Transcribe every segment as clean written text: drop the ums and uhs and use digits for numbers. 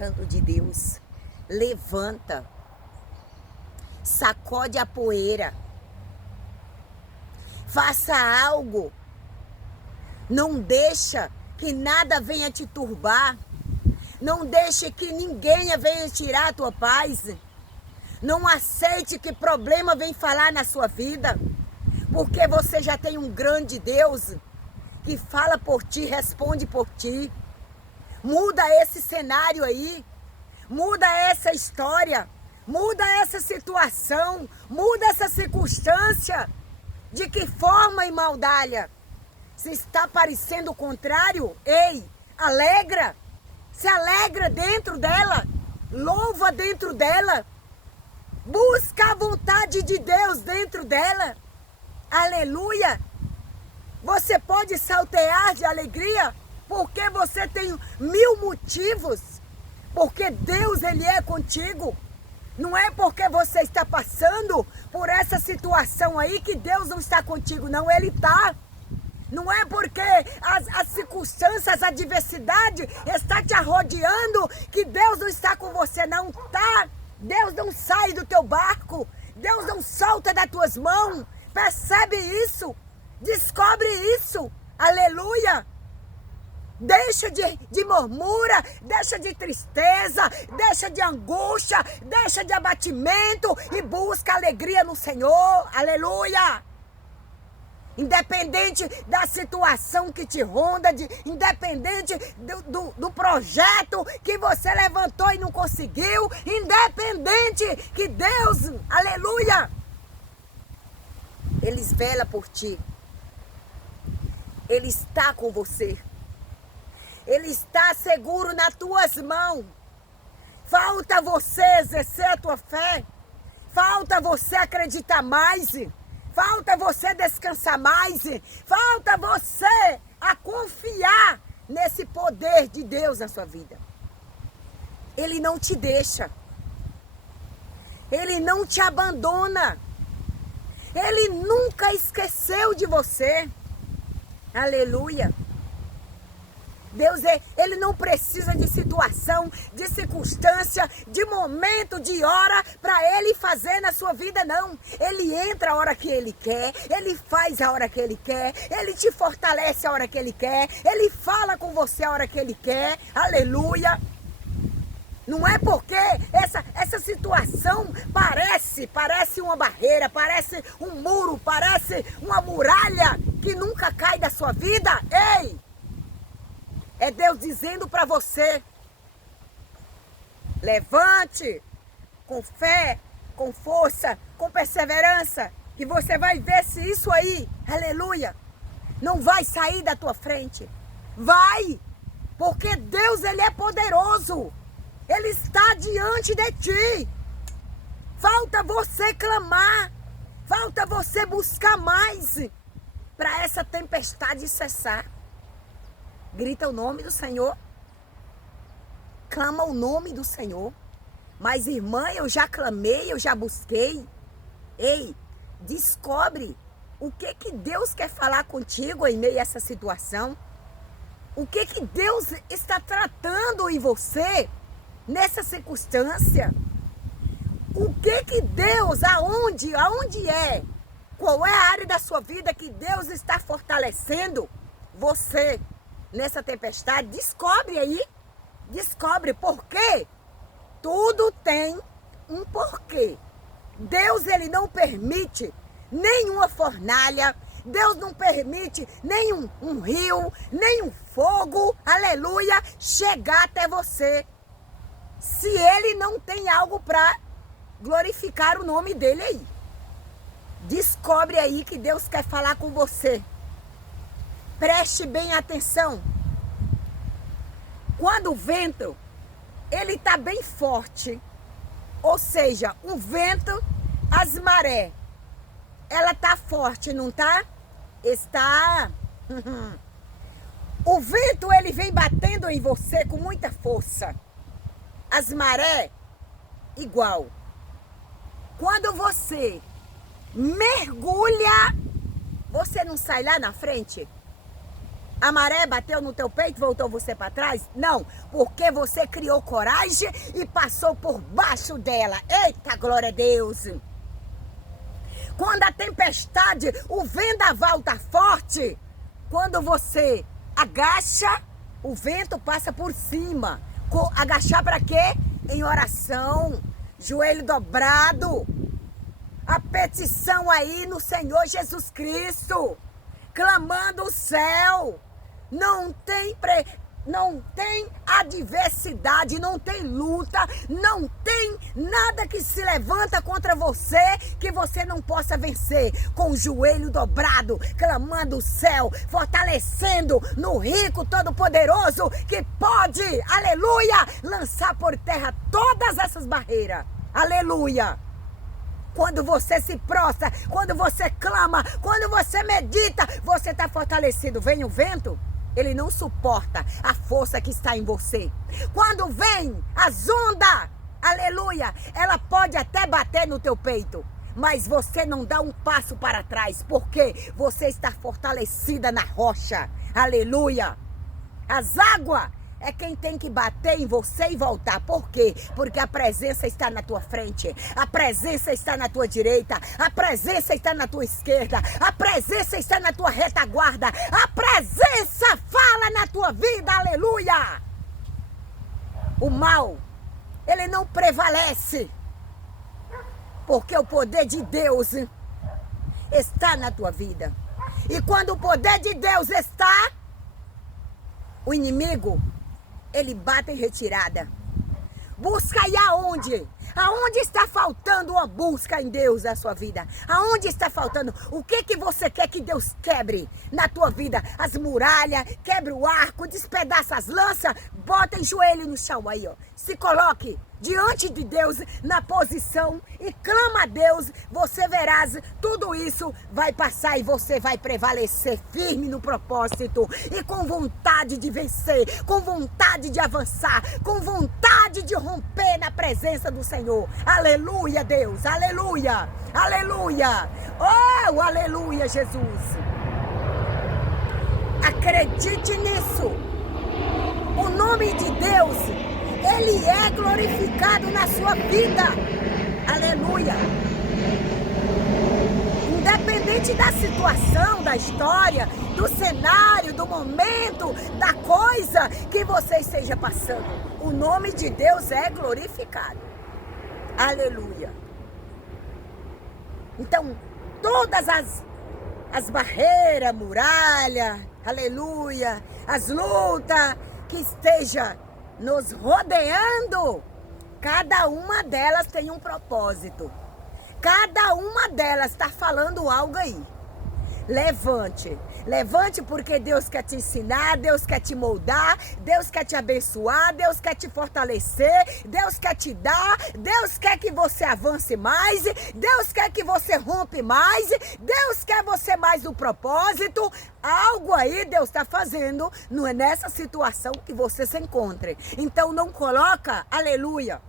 Santo de Deus, levanta, sacode a poeira, faça algo, não deixa que nada venha te turbar, não deixe que ninguém venha tirar a tua paz, não aceite que problema venha falar na sua vida, porque você já tem um grande Deus que fala por ti, responde por ti. Muda esse cenário aí, muda essa história, muda essa situação, muda essa circunstância. De que forma, irmã Dália? Se está parecendo o contrário, ei, alegra, se alegra dentro dela, louva dentro dela, busca a vontade de Deus dentro dela, aleluia. Você pode saltear de alegria, porque você tem 1000 motivos, porque Deus, Ele é contigo. Não é porque você está passando por essa situação aí que Deus não está contigo, não, Ele está. Não é porque as circunstâncias, a adversidade está te arrodeando que Deus não está com você, não está. Deus não sai do teu barco, Deus não solta das tuas mãos. Percebe isso, descobre isso, aleluia. Deixa de murmura, deixa de tristeza, deixa de angústia, deixa de abatimento e busca alegria no Senhor, aleluia. Independente da situação que te ronda, independente do projeto que você levantou e não conseguiu, independente que Deus, aleluia, Ele vela por ti, Ele está com você. Ele está seguro nas tuas mãos. Falta você exercer a tua fé. Falta você acreditar mais. Falta você descansar mais. Falta você a confiar nesse poder de Deus na sua vida. Ele não te deixa. Ele não te abandona. Ele nunca esqueceu de você. Aleluia. Deus, Ele não precisa de situação, de circunstância, de momento, de hora para Ele fazer na sua vida, não. Ele entra a hora que Ele quer, Ele faz a hora que Ele quer, Ele te fortalece a hora que Ele quer, Ele fala com você a hora que Ele quer, aleluia. Não é porque essa situação parece uma barreira, parece um muro, parece uma muralha que nunca cai da sua vida, ei! É Deus dizendo para você, levante com fé, com força, com perseverança, que você vai ver se isso aí, aleluia, não vai sair da tua frente. Vai, porque Deus, Ele é poderoso, Ele está diante de ti. Falta você clamar, falta você buscar mais para essa tempestade cessar. Grita o nome do Senhor. Clama o nome do Senhor. Mas, irmã, eu já clamei, eu já busquei. Ei, descobre o que Deus quer falar contigo em meio a essa situação. O que Deus está tratando em você nessa circunstância. O que Deus, aonde é? Qual é a área da sua vida que Deus está fortalecendo você? Nessa tempestade, descobre aí, descobre por quê. Tudo tem um porquê. Deus, Ele não permite nenhuma fornalha, Deus não permite nenhum rio, nenhum fogo, aleluia, chegar até você, se Ele não tem algo para glorificar o nome dEle aí. Descobre aí que Deus quer falar com você. Preste bem atenção. Quando o vento, ele está bem forte, ou seja, o vento, as marés, ela está forte, não está? Está. O vento, ele vem batendo em você com muita força. As marés, igual. Quando você mergulha, você não sai lá na frente? A maré bateu no teu peito e voltou você para trás? Não, porque você criou coragem e passou por baixo dela. Eita, glória a Deus! Quando a tempestade, o vendaval tá forte, quando você agacha, o vento passa por cima. Agachar para quê? Em oração, joelho dobrado. A petição aí no Senhor Jesus Cristo, clamando o céu. Não tem adversidade, não tem luta, não tem nada que se levanta contra você que você não possa vencer. Com o joelho dobrado, clamando o céu, fortalecendo no rico todo-poderoso que pode, aleluia, lançar por terra todas essas barreiras. Aleluia! Quando você se prostra, quando você clama, quando você medita, você está fortalecido. Vem o vento, ele não suporta a força que está em você. Quando vem as ondas, aleluia, ela pode até bater no teu peito, mas você não dá um passo para trás, porque você está fortalecida na rocha. Aleluia. As águas é quem tem que bater em você e voltar. Por quê? Porque a presença está na tua frente, a presença está na tua direita, a presença está na tua esquerda, a presença está na tua retaguarda, a presença fala na tua vida, aleluia! O mal, ele não prevalece, porque o poder de Deus está na tua vida. E quando o poder de Deus está, o inimigo, ele bate em retirada. Busca aí aonde? Aonde está faltando uma busca em Deus na sua vida? Aonde está faltando? O que você quer que Deus quebre na tua vida? As muralhas, quebre o arco, despedaça as lanças, bota em joelho no chão aí, ó. Se coloque diante de Deus na posição e clama a Deus, você verás, tudo isso vai passar e você vai prevalecer firme no propósito e com vontade de vencer, com vontade de avançar, com vontade de romper na presença do Senhor. Aleluia, Deus, aleluia, aleluia, oh, aleluia, Jesus. Acredite nisso. O nome de Deus, ele é glorificado na sua vida. Aleluia. Independente da situação, da história, do cenário, do momento, da coisa que você esteja passando, o nome de Deus é glorificado. Aleluia. Então, todas as barreiras, muralha, aleluia, as lutas que esteja nos rodeando, cada uma delas tem um propósito. Cada uma delas está falando algo aí. Levante. Levante, porque Deus quer te ensinar, Deus quer te moldar, Deus quer te abençoar, Deus quer te fortalecer, Deus quer te dar, Deus quer que você avance mais, Deus quer que você rompe mais, Deus quer você mais no propósito. Algo aí Deus está fazendo, não é nessa situação que você se encontre. Então não coloca, aleluia,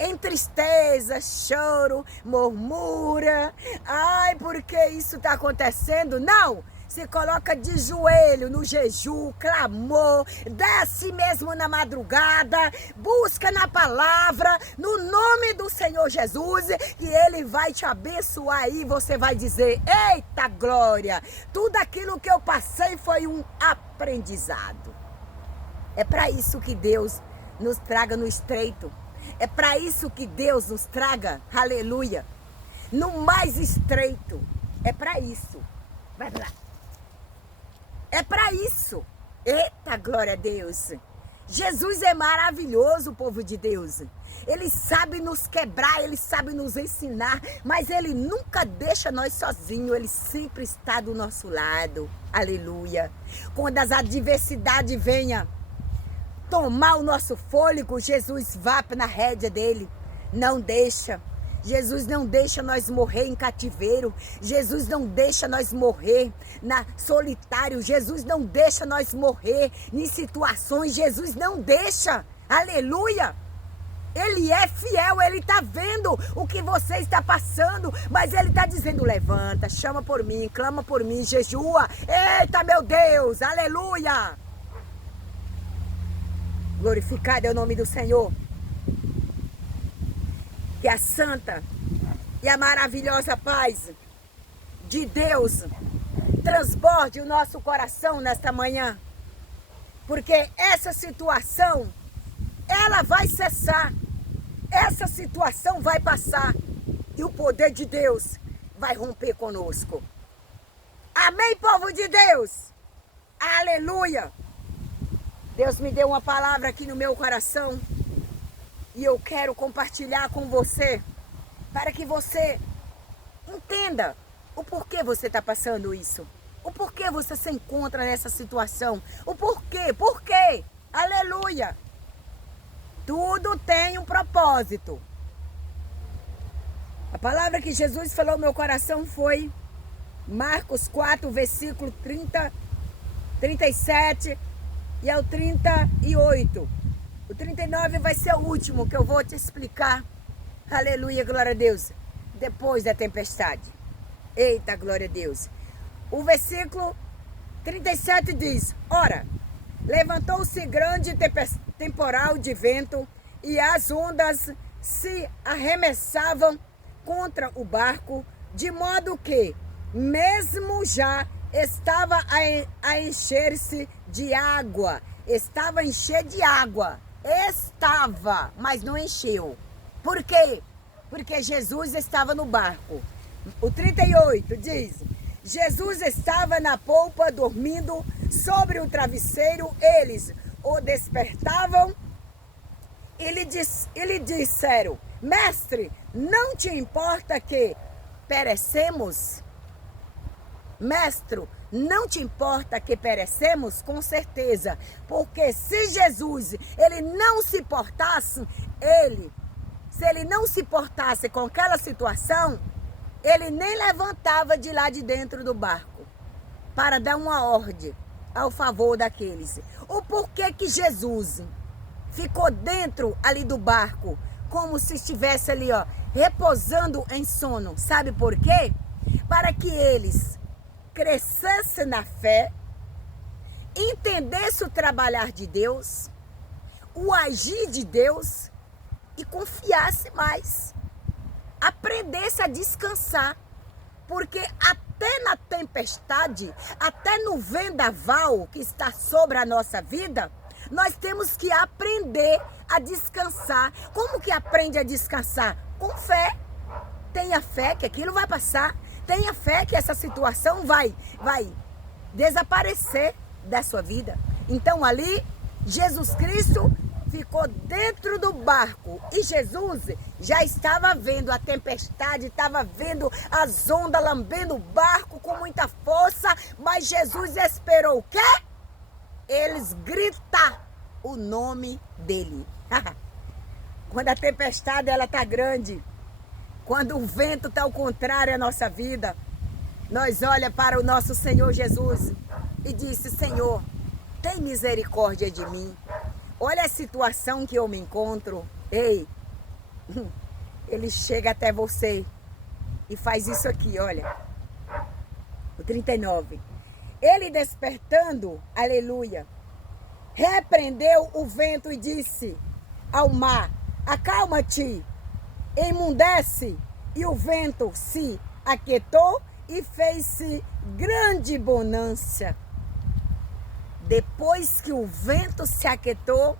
em tristeza, choro, murmura. Ai, porque isso está acontecendo? Não! Se coloca de joelho no jejum, clamor, desce mesmo na madrugada, busca na palavra, no nome do Senhor Jesus, que Ele vai te abençoar e você vai dizer: eita glória, tudo aquilo que eu passei foi um aprendizado. É para isso que Deus nos traga no estreito. É para isso que Deus nos traga, aleluia, no mais estreito. É para isso. Vai lá. É para isso. Eita, glória a Deus. Jesus é maravilhoso, povo de Deus. Ele sabe nos quebrar, Ele sabe nos ensinar, mas Ele nunca deixa nós sozinhos. Ele sempre está do nosso lado. Aleluia. Quando as adversidades venham tomar o nosso fôlego, Jesus vá na rédea dele. Não deixa. Jesus não deixa nós morrer em cativeiro. Jesus não deixa nós morrer na solitário. Jesus não deixa nós morrer em situações. Jesus não deixa. Aleluia. Ele é fiel, Ele está vendo o que você está passando, mas Ele está dizendo, levanta, chama por mim, clama por mim, jejua. Eita, meu Deus, aleluia. Glorificado é o nome do Senhor. Que a santa e a maravilhosa paz de Deus transborde o nosso coração nesta manhã. Porque essa situação, ela vai cessar. Essa situação vai passar. E o poder de Deus vai romper conosco. Amém, povo de Deus? Aleluia! Deus me deu uma palavra aqui no meu coração. E eu quero compartilhar com você. Para que você entenda o porquê você está passando isso. O porquê você se encontra nessa situação. O porquê. Por quê? Aleluia! Tudo tem um propósito. A palavra que Jesus falou no meu coração foi Marcos 4, versículo 30, 37 e ao 38. O 39 vai ser o último que eu vou te explicar. Aleluia, glória a Deus. Depois da tempestade. Eita, glória a Deus. O versículo 37 diz: ora, levantou-se grande temporal de vento e as ondas se arremessavam contra o barco, de modo que, mesmo já estava a encher-se de água. Estava a encher de água. Estava, mas não encheu. Por quê? Porque Jesus estava no barco. O 38 diz: Jesus estava na polpa dormindo sobre o travesseiro. Eles o despertavam e lhe disseram: mestre, não te importa que perecemos? Mestre, não te importa que perecemos? Com certeza, porque se Jesus, ele não se portasse, se ele não se portasse com aquela situação, ele nem levantava de lá de dentro do barco para dar uma ordem ao favor daqueles. O porquê que Jesus ficou dentro ali do barco, como se estivesse ali, ó, repousando em sono? Sabe por quê? Para que eles crescessem na fé, entendessem o trabalhar de Deus, o agir de Deus e confiasse mais. Aprendesse a descansar. Porque até na tempestade, até no vendaval que está sobre a nossa vida, nós temos que aprender a descansar. Como que aprende a descansar? Com fé. Tenha fé que aquilo vai passar. Tenha fé que essa situação vai desaparecer da sua vida. Então ali, Jesus Cristo ficou dentro do barco e Jesus já estava vendo a tempestade, estava vendo as ondas lambendo o barco com muita força, mas Jesus esperou o quê? Eles gritar o nome dele. Quando a tempestade ela tá grande, quando o vento está ao contrário à nossa vida, nós olha para o nosso Senhor Jesus e disse: Senhor, tem misericórdia de mim. Olha a situação que eu me encontro. Ei, ele chega até você e faz isso aqui, olha. O 39. Ele despertando, aleluia, repreendeu o vento e disse ao mar: acalma-te, emudece. E o vento se aquietou e fez-se grande bonança. Depois que o vento se aquietou,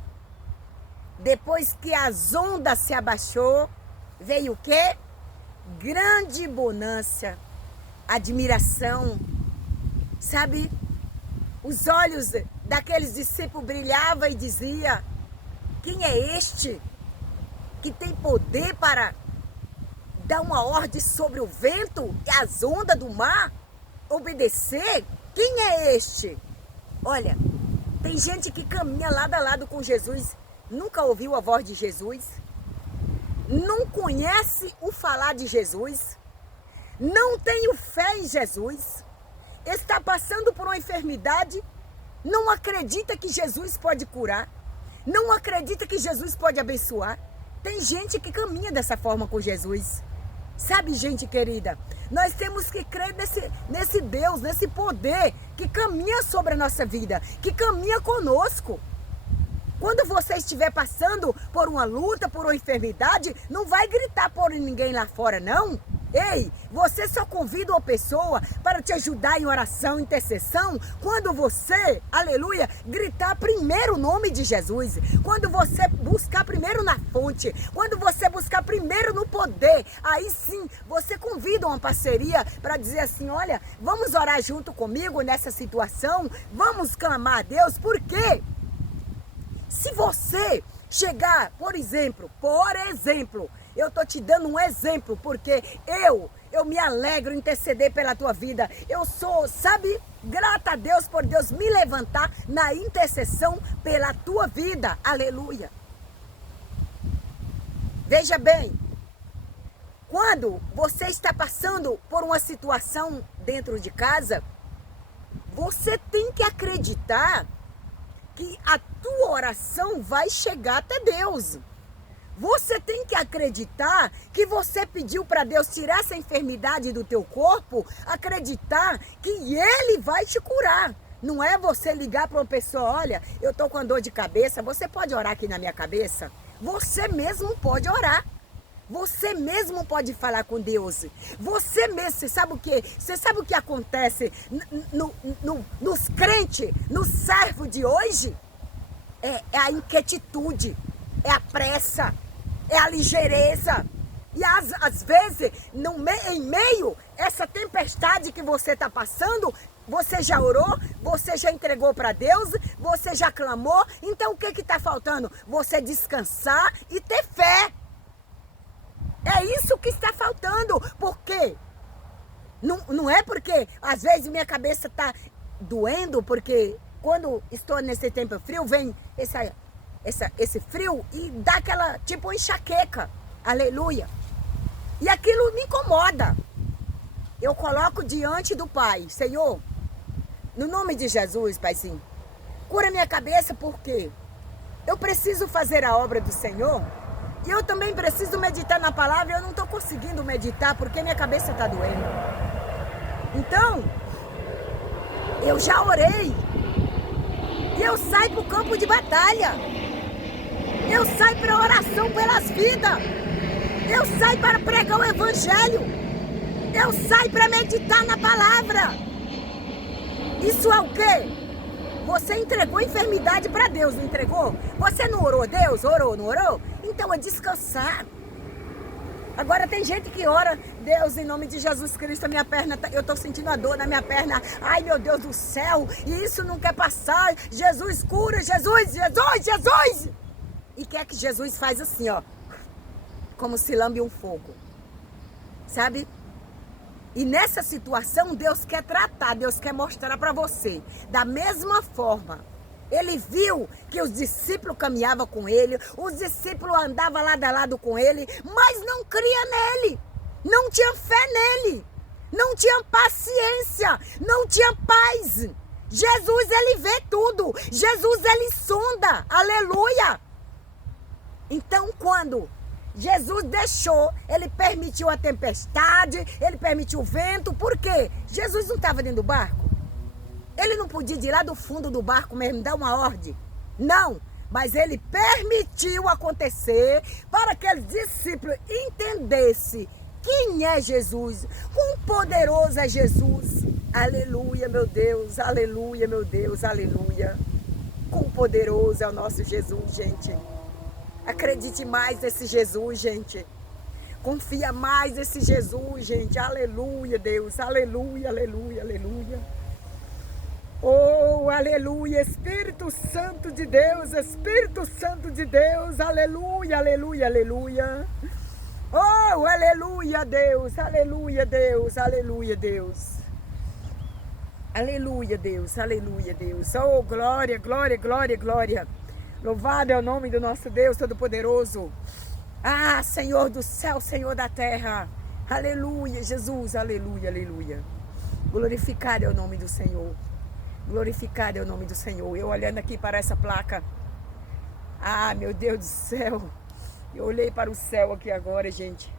depois que as ondas se abaixou, veio o quê? Grande bonança, admiração. Sabe, os olhos daqueles discípulos brilhavam e dizia: quem é este que tem poder para dar uma ordem sobre o vento e as ondas do mar? Obedecer? Quem é este? Olha, tem gente que caminha lado a lado com Jesus, nunca ouviu a voz de Jesus, não conhece o falar de Jesus, não tem fé em Jesus, está passando por uma enfermidade, não acredita que Jesus pode curar, não acredita que Jesus pode abençoar. Tem gente que caminha dessa forma com Jesus. Sabe, gente querida, nós temos que crer nesse Deus, nesse poder que caminha sobre a nossa vida, que caminha conosco. Quando você estiver passando por uma luta, por uma enfermidade, não vai gritar por ninguém lá fora, não. Ei, você só convida uma pessoa para te ajudar em oração, intercessão, quando você, aleluia, gritar primeiro o nome de Jesus. Quando você buscar primeiro na fonte, quando você buscar primeiro no poder, aí sim você convida uma parceria para dizer assim, olha, vamos orar junto comigo nessa situação, vamos clamar a Deus, por quê? Se você chegar, por exemplo, eu tô te dando um exemplo, porque eu me alegro em interceder pela tua vida. Eu sou, sabe, grata a Deus por Deus me levantar na intercessão pela tua vida. Aleluia. Veja bem, quando você está passando por uma situação dentro de casa, você tem que acreditar que a tua oração vai chegar até Deus. Você tem que acreditar que você pediu para Deus tirar essa enfermidade do teu corpo, acreditar que Ele vai te curar. Não é você ligar para uma pessoa, olha, eu estou com dor de cabeça, você pode orar aqui na minha cabeça? Você mesmo pode orar. Você mesmo pode falar com Deus. Você mesmo, você sabe o quê? Você sabe o que acontece nos crentes, no servo de hoje? É a inquietude, é a pressa, é a ligeireza. E às vezes, em meio a essa tempestade que você está passando, você já orou, você já entregou para Deus, você já clamou. Então o que está faltando? Você descansar e ter fé. É isso que está faltando. Por quê? Não é porque às vezes minha cabeça está doendo, porque quando estou nesse tempo frio, vem esse frio e dá aquela tipo enxaqueca. Aleluia. E aquilo me incomoda. Eu coloco diante do Pai, Senhor, no nome de Jesus, Paizinho, cura minha cabeça, porque eu preciso fazer a obra do Senhor. E eu também preciso meditar na palavra, eu não estou conseguindo meditar porque minha cabeça está doendo. Então, eu já orei. E eu saio para o campo de batalha. Eu saio para oração pelas vidas. Eu saio para pregar o evangelho. Eu saio para meditar na palavra. Isso é o quê? Você entregou enfermidade para Deus, não entregou? Você não orou a Deus? Orou, não orou? Então é descansar. Agora tem gente que ora, Deus, em nome de Jesus Cristo, a minha perna, eu estou sentindo a dor na minha perna. Ai, meu Deus do céu, e isso não quer passar. Jesus cura, Jesus, Jesus, Jesus. E quer que Jesus faz assim, ó, como se lambe um fogo. Sabe? E nessa situação, Deus quer tratar, Deus quer mostrar para você. Da mesma forma, Ele viu que os discípulos caminhavam com Ele, os discípulos andavam lado a lado com Ele, mas não cria nele, não tinha fé nele, não tinha paciência, não tinha paz. Jesus, Ele vê tudo, Jesus, Ele sonda, aleluia. Então, quando Jesus deixou, Ele permitiu a tempestade, Ele permitiu o vento. Por quê? Jesus não estava dentro do barco. Ele não podia ir lá do fundo do barco mesmo, dar uma ordem. Não, mas Ele permitiu acontecer para que os discípulos entendessem quem é Jesus, quão poderoso é Jesus. Aleluia, meu Deus, aleluia, meu Deus, aleluia. Quão poderoso é o nosso Jesus, gente. Acredite mais nesse Jesus, gente. Confia mais nesse Jesus, gente. Aleluia, Deus. Aleluia, aleluia, aleluia. Oh, aleluia. Espírito Santo de Deus. Espírito Santo de Deus. Aleluia, aleluia, aleluia. Oh, aleluia, Deus. Aleluia, Deus. Aleluia, Deus. Aleluia, Deus. Aleluia, Deus. Oh, glória, glória, glória, glória. Louvado é o nome do nosso Deus Todo-Poderoso. Ah, Senhor do céu, Senhor da terra. Aleluia, Jesus, aleluia, aleluia. Glorificado é o nome do Senhor. Glorificado é o nome do Senhor. Eu olhando aqui para essa placa. Ah, meu Deus do céu. Eu olhei para o céu aqui agora, gente.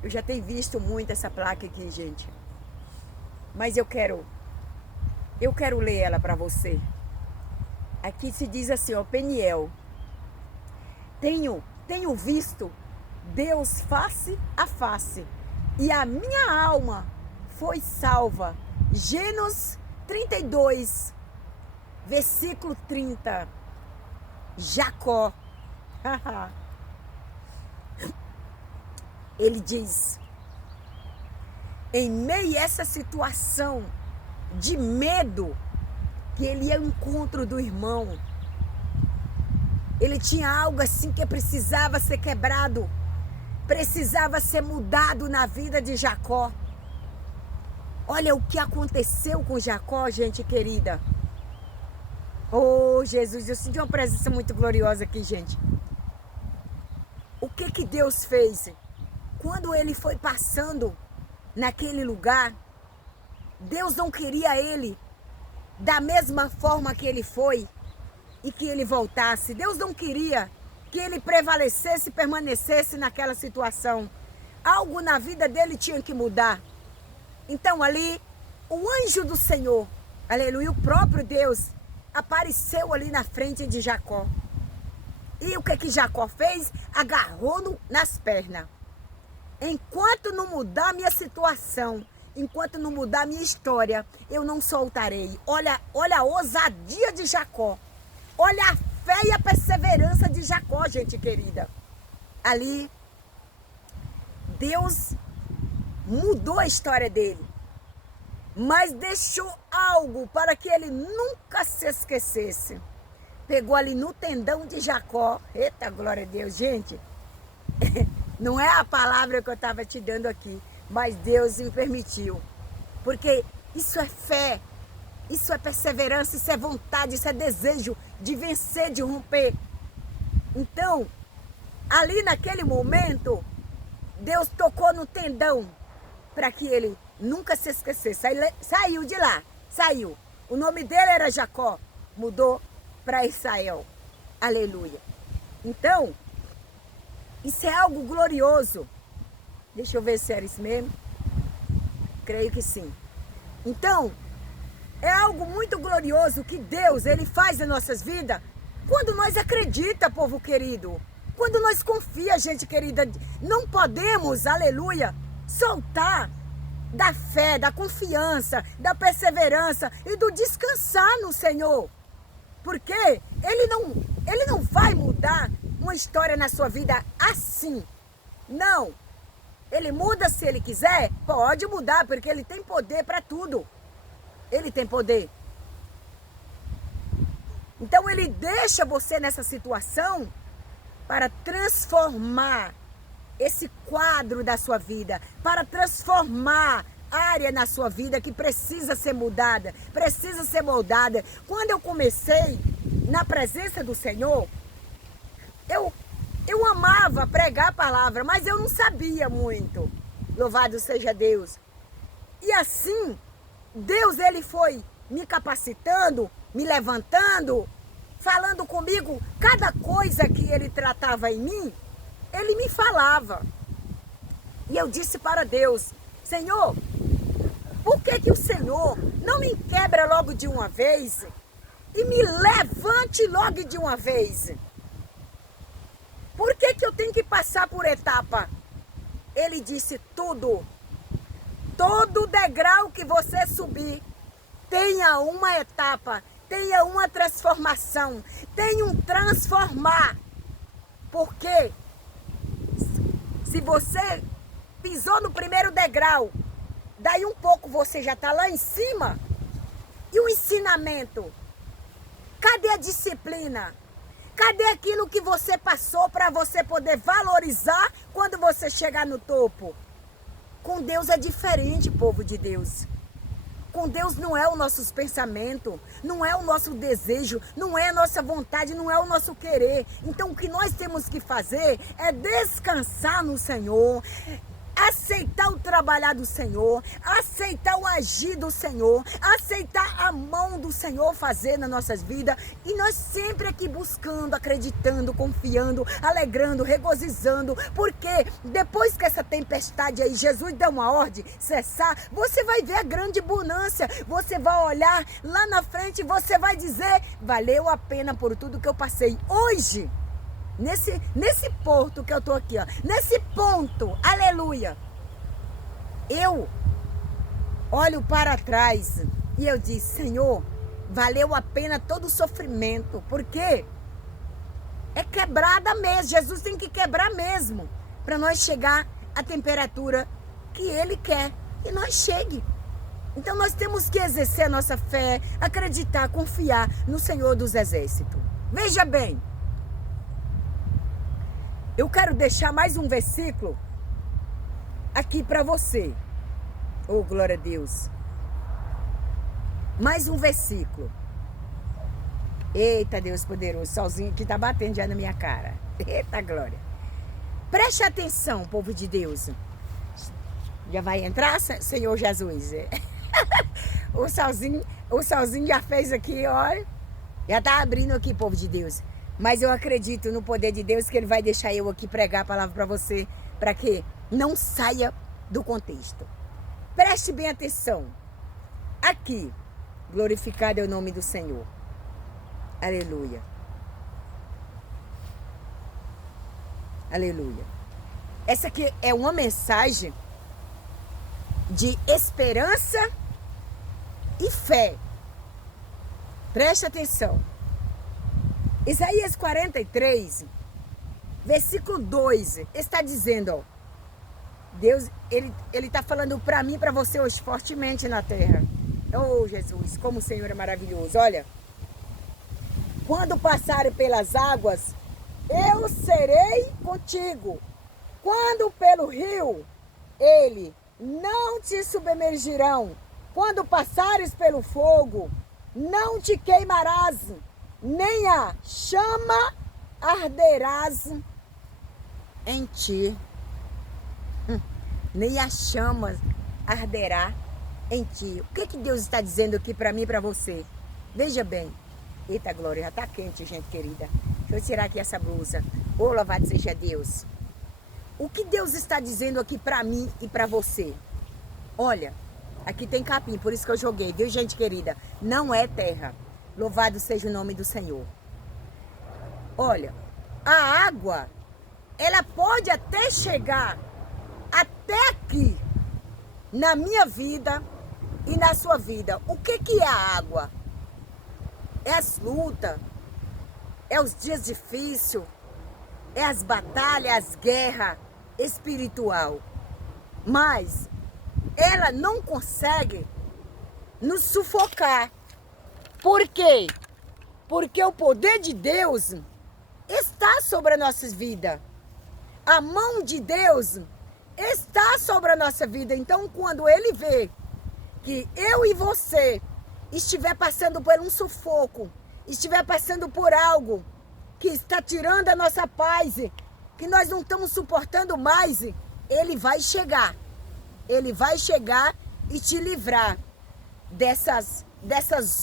Eu já tenho visto muito essa placa aqui, gente. Mas eu quero ler ela para você. Aqui se diz assim, ó, Peniel. Tenho visto Deus face a face, e a minha alma foi salva. Gênesis 32, versículo 30. Jacó. Ele diz, em meio a essa situação de medo, que ele ia ao encontro do irmão, ele tinha algo assim que precisava ser quebrado, precisava ser mudado na vida de Jacó. Olha o que aconteceu com Jacó, gente querida. Oh, Jesus, eu senti uma presença muito gloriosa aqui, gente. O que Deus fez? Quando ele foi passando naquele lugar, Deus não queria ele da mesma forma que ele foi e que ele voltasse. Deus não queria que ele prevalecesse, permanecesse naquela situação. Algo na vida dele tinha que mudar. Então ali, o anjo do Senhor, aleluia, o próprio Deus, apareceu ali na frente de Jacó. E o que Jacó fez? Agarrou-no nas pernas. Enquanto não mudar a minha situação, enquanto não mudar a minha história, eu não soltarei. Olha a ousadia de Jacó. Olha a fé e a perseverança de Jacó, gente querida. Ali, Deus mudou a história dele, mas deixou algo para que ele nunca se esquecesse. Pegou ali no tendão de Jacó. Eita, glória a Deus, gente. Não é a palavra que eu estava te dando aqui, mas Deus me permitiu. Porque isso é fé, isso é perseverança, isso é vontade, isso é desejo de vencer, de romper. Então, ali naquele momento, Deus tocou no tendão para que ele nunca se esquecesse. Saiu de lá, saiu. O nome dele era Jacó, mudou para Israel. Aleluia. Então, isso é algo glorioso. Deixa eu ver se era isso mesmo. Creio que sim. Então, é algo muito glorioso que Deus, ele faz nas nossas vidas quando nós acreditamos, povo querido. Quando nós confiamos, gente querida. Não podemos, aleluia, soltar da fé, da confiança, da perseverança e do descansar no Senhor. Porque ele não vai mudar uma história na sua vida assim. Não. Ele muda se ele quiser, pode mudar, porque ele tem poder para tudo. Ele tem poder. Então ele deixa você nessa situação para transformar esse quadro da sua vida, para transformar área na sua vida que precisa ser mudada, precisa ser moldada. Quando eu comecei na presença do Senhor, eu amava pregar a palavra, mas eu não sabia muito. Louvado seja Deus. E assim, Deus ele foi me capacitando, me levantando, falando comigo. Cada coisa que ele tratava em mim, ele me falava. E eu disse para Deus, Senhor, por que o Senhor não me quebra logo de uma vez e me levante logo de uma vez? Por que eu tenho que passar por etapa? Ele disse, todo degrau que você subir, tenha uma etapa, tenha uma transformação, tenha um transformar. Porque se você pisou no primeiro degrau, daí um pouco você já está lá em cima. E o ensinamento? Cadê a disciplina? Cadê aquilo que você passou para você poder valorizar quando você chegar no topo? Com Deus é diferente, povo de Deus. Com Deus não é o nosso pensamento, não é o nosso desejo, não é a nossa vontade, não é o nosso querer. Então o que nós temos que fazer é descansar no Senhor, aceitar o trabalhar do Senhor, aceitar o agir do Senhor, aceitar a mão do Senhor fazer nas nossas vidas. E nós sempre aqui buscando, acreditando, confiando, alegrando, regozijando, porque depois que essa tempestade aí, Jesus deu uma ordem, cessar, você vai ver a grande bonança, você vai olhar lá na frente e você vai dizer, valeu a pena por tudo que eu passei. Hoje, nesse ponto que eu tô aqui, ó, nesse ponto, aleluia, eu olho para trás e eu disse, Senhor, valeu a pena todo o sofrimento, porque é quebrada mesmo, Jesus tem que quebrar mesmo, para nós chegar à temperatura que Ele quer que nós chegue. Então nós temos que exercer a nossa fé, acreditar, confiar no Senhor dos Exércitos. Veja bem, eu quero deixar mais um versículo aqui para você. Oh, glória a Deus. Mais um versículo. Eita, Deus poderoso. Solzinho que tá batendo já na minha cara. Eita, glória. Preste atenção, povo de Deus. Já vai entrar, Senhor Jesus? O solzinho já fez aqui, olha. Já tá abrindo aqui, povo de Deus. Mas eu acredito no poder de Deus que Ele vai deixar eu aqui pregar a palavra para você, para que não saia do contexto. Preste bem atenção. Aqui, glorificado é o nome do Senhor. Aleluia. Aleluia. Essa aqui é uma mensagem de esperança e fé. Preste atenção. Isaías 43, versículo 2, está dizendo, ó, Deus, Ele está falando para mim e para você hoje fortemente na terra. Oh, Jesus, como o Senhor é maravilhoso. Olha, quando passarem pelas águas, eu serei contigo. Quando pelo rio, ele não te submergirão. Quando passares pelo fogo, não te queimarás, nem a chama arderás em ti. Nem a chama arderá em ti. O que Deus está dizendo aqui para mim e para você? Veja bem. Eita, glória, já está quente, gente querida. Deixa eu tirar aqui essa blusa. Oh, louvado seja Deus. O que Deus está dizendo aqui para mim e para você? Olha, aqui tem capim, por isso que eu joguei, viu, gente querida? Não é terra. Louvado seja o nome do Senhor. Olha, a água, ela pode até chegar até aqui, na minha vida e na sua vida. O que é a água? É as lutas, é os dias difíceis, é as batalhas, as guerras espiritual. Mas ela não consegue nos sufocar. Por quê? Porque o poder de Deus está sobre as nossas vidas. A mão de Deus está sobre a nossa vida. Então, quando Ele vê que eu e você estiver passando por um sufoco, estiver passando por algo que está tirando a nossa paz, que nós não estamos suportando mais, Ele vai chegar. Ele vai chegar e te livrar dessas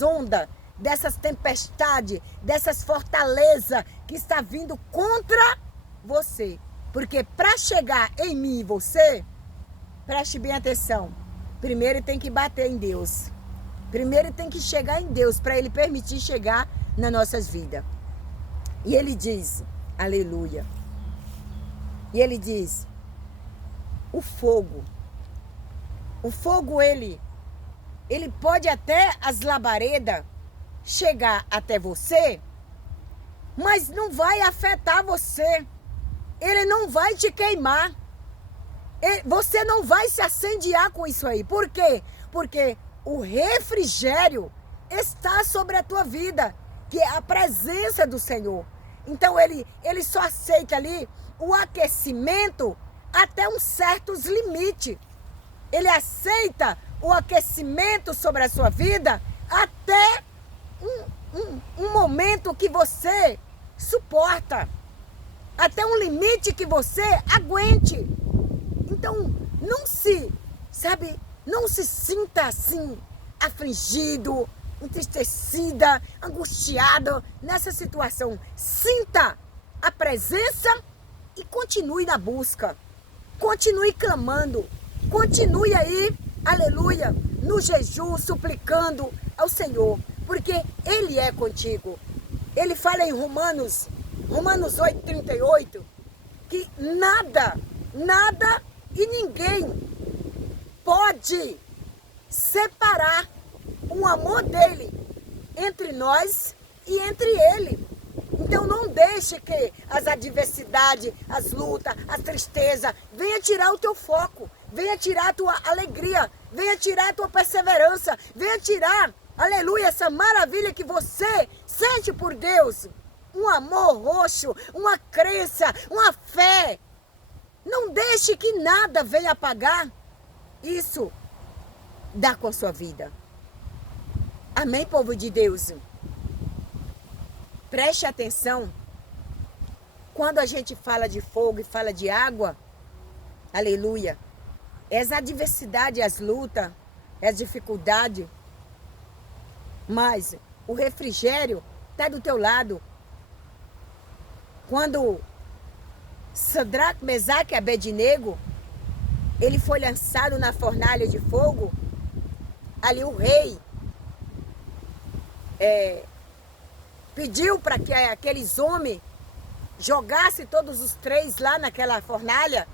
ondas, dessas tempestades, dessas fortalezas que está vindo contra você. Porque para chegar em mim e você, preste bem atenção, primeiro tem que bater em Deus. Primeiro tem que chegar em Deus para Ele permitir chegar nas nossas vidas. E Ele diz, aleluia. E Ele diz, o fogo, ele pode até as labaredas chegar até você, mas não vai afetar você. Ele não vai te queimar. Você não vai se incendiar com isso aí. Por quê? Porque o refrigério está sobre a tua vida, que é a presença do Senhor. Então ele só aceita ali o aquecimento até um certos limites. Ele aceita o aquecimento sobre a sua vida até um momento que você suporta. Até um limite que você aguente. Então, não se sinta assim, afligido, entristecida, angustiada nessa situação. Sinta a presença e continue na busca. Continue clamando. Continue aí, aleluia, no jejum, suplicando ao Senhor, porque Ele é contigo. Ele fala em Romanos 8:38, que nada e ninguém pode separar o amor dele entre nós e entre ele. Então não deixe que as adversidades, as lutas, as tristezas venha tirar o teu foco, venha tirar a tua alegria, venha tirar a tua perseverança, venha tirar, aleluia, essa maravilha que você sente por Deus. Um amor roxo, uma crença, uma fé. Não deixe que nada venha apagar isso dá com a sua vida. Amém, povo de Deus? Preste atenção. Quando a gente fala de fogo e fala de água, aleluia, as adversidades, as lutas, as dificuldades, mas o refrigério está do teu lado. Quando Sadraque, Mesaque e Abednego, ele foi lançado na fornalha de fogo, ali o rei pediu para que aqueles homens jogassem todos os três lá naquela fornalha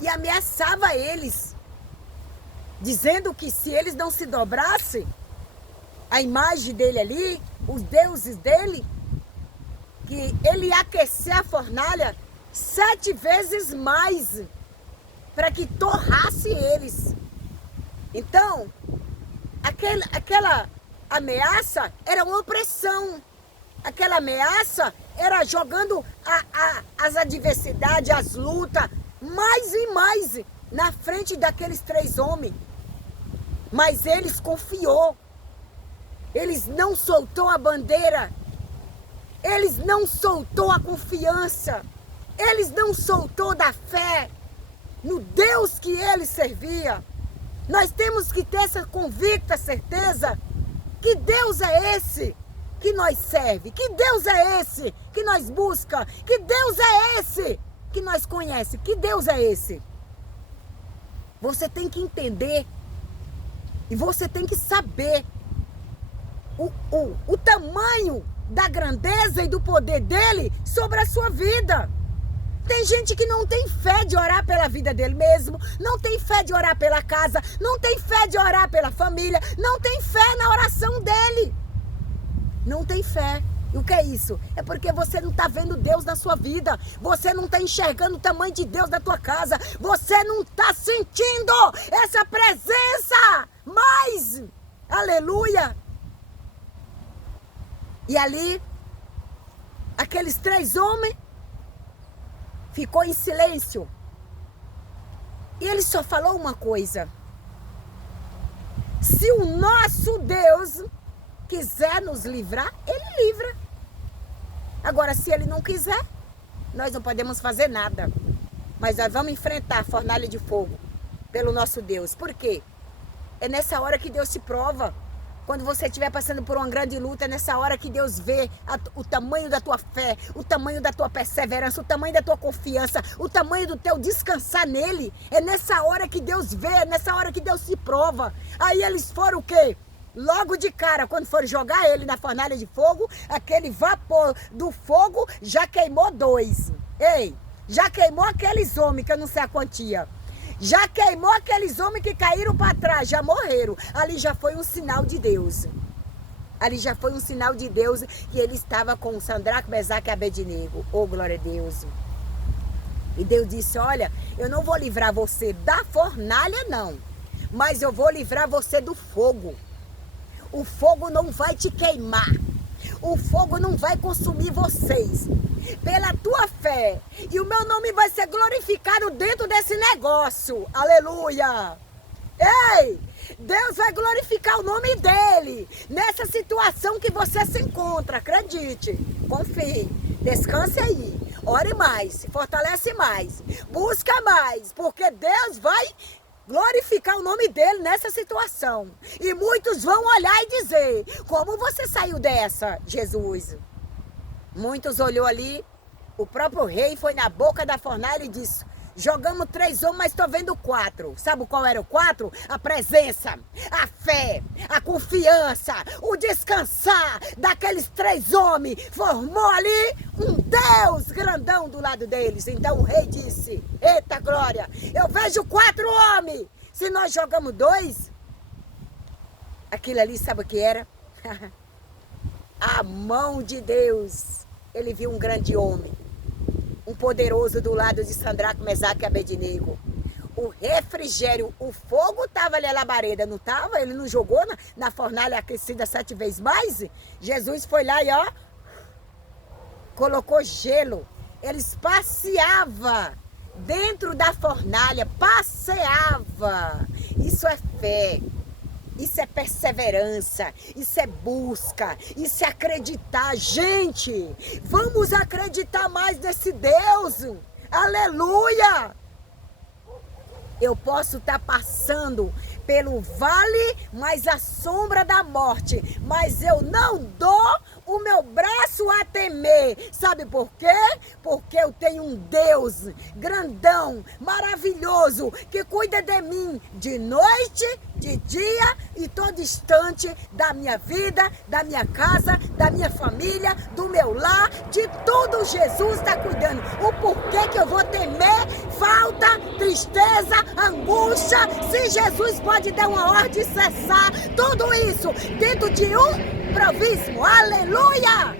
e ameaçava eles, dizendo que se eles não se dobrassem, a imagem dele ali, os deuses dele, que ele ia aquecer a fornalha 7 vezes mais, para que torrasse eles. Então, aquela ameaça era uma opressão. Aquela ameaça era jogando as adversidades, as lutas, mais e mais na frente daqueles 3 homens. Mas eles confiou. Eles não soltou a bandeira. Eles não soltou a confiança. Eles não soltou da fé no Deus que ele servia. Nós temos que ter essa convicta certeza que Deus é esse que nós serve, que Deus é esse que nós busca, que Deus é esse que nós conhece, que Deus é esse. Você tem que entender e você tem que saber o tamanho da grandeza e do poder dele sobre a sua vida. Tem gente que não tem fé de orar pela vida dele mesmo, não tem fé de orar pela casa, não tem fé de orar pela família, não tem fé na oração dele. Não tem fé. E o que é isso? É porque você não está vendo Deus na sua vida. Você não está enxergando o tamanho de Deus na tua casa. Você não está sentindo essa presença mais. Aleluia. E ali, aqueles 3 homens ficou em silêncio. E ele só falou uma coisa: se o nosso Deus quiser nos livrar, ele livra. Agora, se ele não quiser, nós não podemos fazer nada. Mas nós vamos enfrentar a fornalha de fogo pelo nosso Deus. Por quê? É nessa hora que Deus se prova. Quando você estiver passando por uma grande luta, é nessa hora que Deus vê o tamanho da tua fé, o tamanho da tua perseverança, o tamanho da tua confiança, o tamanho do teu descansar nele. É nessa hora que Deus vê, é nessa hora que Deus se prova. Aí eles foram o quê? Logo de cara, quando foram jogar ele na fornalha de fogo, aquele vapor do fogo já queimou 2. Ei, já queimou aqueles homens que eu não sei a quantia. Já queimou aqueles homens que caíram para trás, já morreram. Ali já foi um sinal de Deus. Ali já foi um sinal de Deus que ele estava com Sadraque, Mesaque e Abednego. Oh, glória a Deus. E Deus disse: olha, eu não vou livrar você da fornalha não, mas eu vou livrar você do fogo. O fogo não vai te queimar. O fogo não vai consumir vocês. Pela tua fé. E o meu nome vai ser glorificado dentro desse negócio. Aleluia. Ei, Deus vai glorificar o nome dele nessa situação que você se encontra. Acredite, confie, descanse aí. ore mais, se fortalece mais, busca mais, porque Deus vai glorificar o nome dele nessa situação. E muitos vão olhar e dizer, como você saiu dessa, Jesus? Muitos olhou ali, o próprio rei foi na boca da fornalha e disse, jogamos 3 homens, mas estou vendo 4. Sabe qual era o 4? A presença, a fé, a confiança, o descansar daqueles 3 homens. Formou ali um Deus grandão do lado deles. Então o rei disse, eita glória, eu vejo 4 homens. Se nós jogamos 2, aquilo ali sabe o que era? A mão de Deus. Ele viu um grande homem, um poderoso do lado de Sadraque, Mesaque e Abednego. O refrigério, o fogo estava ali a labareda, não estava? Ele não jogou na fornalha aquecida 7 vezes mais? Jesus foi lá e ó, colocou gelo. Eles passeavam dentro da fornalha, passeava. Isso é fé. Isso é perseverança, isso é busca, isso é acreditar. Gente, vamos acreditar mais nesse Deus. Aleluia! Eu posso estar passando pelo vale, mas a sombra da morte, mas eu não dou o meu braço a temer. Sabe por quê? Porque eu tenho um Deus grandão, maravilhoso, que cuida de mim de noite, de dia e todo instante da minha vida, da minha casa, da minha família, do meu lar, de tudo Jesus está cuidando. O porquê que eu vou temer falta, tristeza, angústia, se Jesus pode dar uma ordem e cessar tudo isso dentro de um improviso. Aleluia!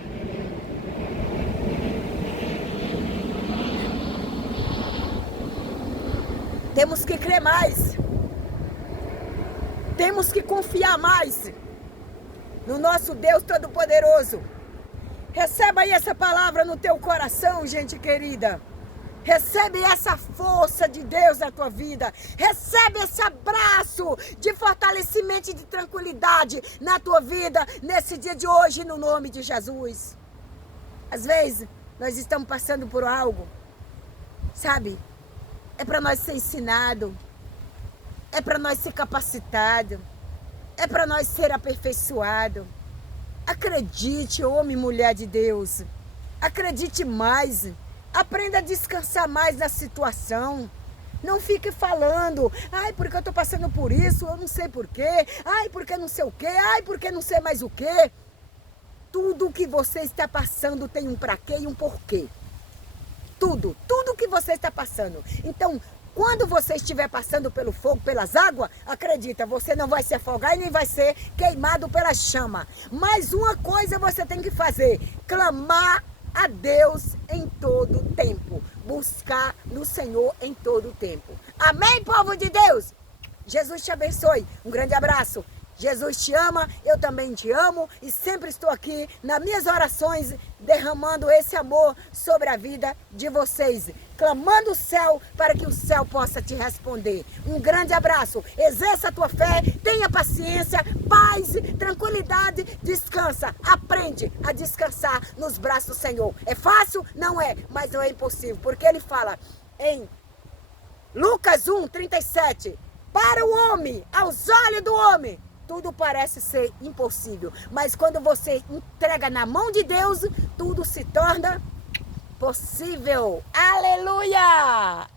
Temos que crer mais. Temos que confiar mais no nosso Deus Todo-Poderoso. Receba aí essa palavra no teu coração, gente querida. Recebe essa força de Deus na tua vida. Recebe esse abraço de fortalecimento e de tranquilidade na tua vida nesse dia de hoje, no nome de Jesus. Às vezes, nós estamos passando por algo, sabe? É para nós ser ensinado. É para nós ser capacitado. É para nós ser aperfeiçoado. Acredite, homem e mulher de Deus. Acredite mais. Aprenda a descansar mais na situação. Não fique falando, ai, porque eu estou passando por isso, eu não sei porquê, ai, porque não sei o quê, ai, porque não sei mais o quê. Tudo que você está passando tem um pra quê e um porquê. Tudo que você está passando. Então, quando você estiver passando pelo fogo, pelas águas, acredita, você não vai se afogar e nem vai ser queimado pela chama. Mas uma coisa você tem que fazer, clamar a Deus em todo tempo. Buscar no Senhor em todo tempo. Amém, povo de Deus? Jesus te abençoe. Um grande abraço. Jesus te ama, eu também te amo e sempre estou aqui nas minhas orações derramando esse amor sobre a vida de vocês, clamando o céu para que o céu possa te responder. Um grande abraço, exerça a tua fé, tenha paciência, paz, tranquilidade, descansa, aprende a descansar nos braços do Senhor. É fácil? Não é, mas não é impossível, porque ele fala em Lucas 1:37, para o homem, aos olhos do homem, tudo parece ser impossível, mas quando você entrega na mão de Deus, tudo se torna possível. Aleluia!